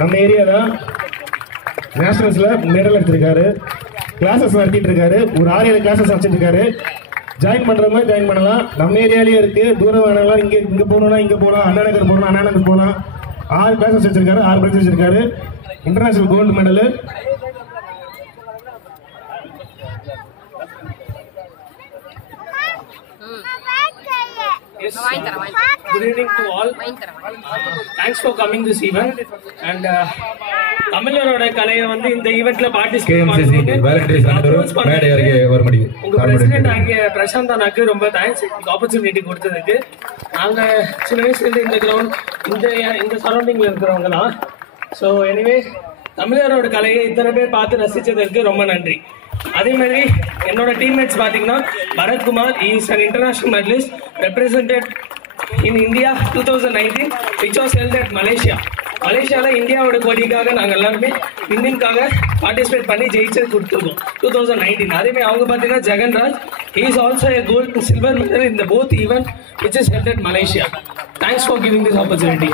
நம்ம ஏரியா தான் நேஷனல்ஸ்ல மெடல் எடுத்திருக்காரு. கிளாஸஸ் நடத்திட்டு இருக்காரு. ஒரு 6-7 கிளாஸஸ் வச்சிருக்காரு. ஜாயின் பண்றவங்க ஜாயின் பண்ணலாம். நம்ம ஏரியாலேயே இருக்கு. தூரம் வேணாலும் இங்க போகணும்னா இங்க போகலாம். அண்ணா நகர் போகணும், அண்ணா நகர் போகலாம். 6 கிளாஸஸ் வச்சிருக்காரு. 6 பிரைஸ் வச்சிருக்காரு. International gold medal. Yes. Good evening to all. Thanks for coming this event. And தமிழரோட கலையை வந்து இந்த ஈவென்ட்ல பார்ட்டிசிபேட் பண்ணுங்க. உங்க பிரசிடென்ட் ஆகிய பிரசாந்த் அண்ணாக்கு ரொம்ப தேங்க்ஸ் ஆப்பர்ச்சுனிட்டி கொடுத்ததுக்கு. நாங்க சின்ன வயசுல இந்த கிரவுண்ட் இந்த சரௌண்டிங்ல இருக்கிறவங்க தான். ஸோ எனிவே தமிழரோட கலையை இத்தனை பேர் பார்த்து ரசிச்சதற்கு ரொம்ப நன்றி. அதே மாதிரி என்னோட டீம்மேட்ஸ் பார்த்தீங்கன்னா Bharathkumar is an international medallist represented in India 2019 which was held at Malaysia. மலேசியாவில் இந்தியாவோட கொடிக்காக நாங்கள் எல்லாருமே இந்தியனுக்காக பார்ட்டிசிபேட் பண்ணி ஜெயிச்சு கொடுத்துருக்கோம் 2019. அதேமாதிரி அவங்க பார்த்தீங்கன்னா Jeganraj is also a gold silver medal in the both event which is held at Malaysia. Thanks for giving this opportunity.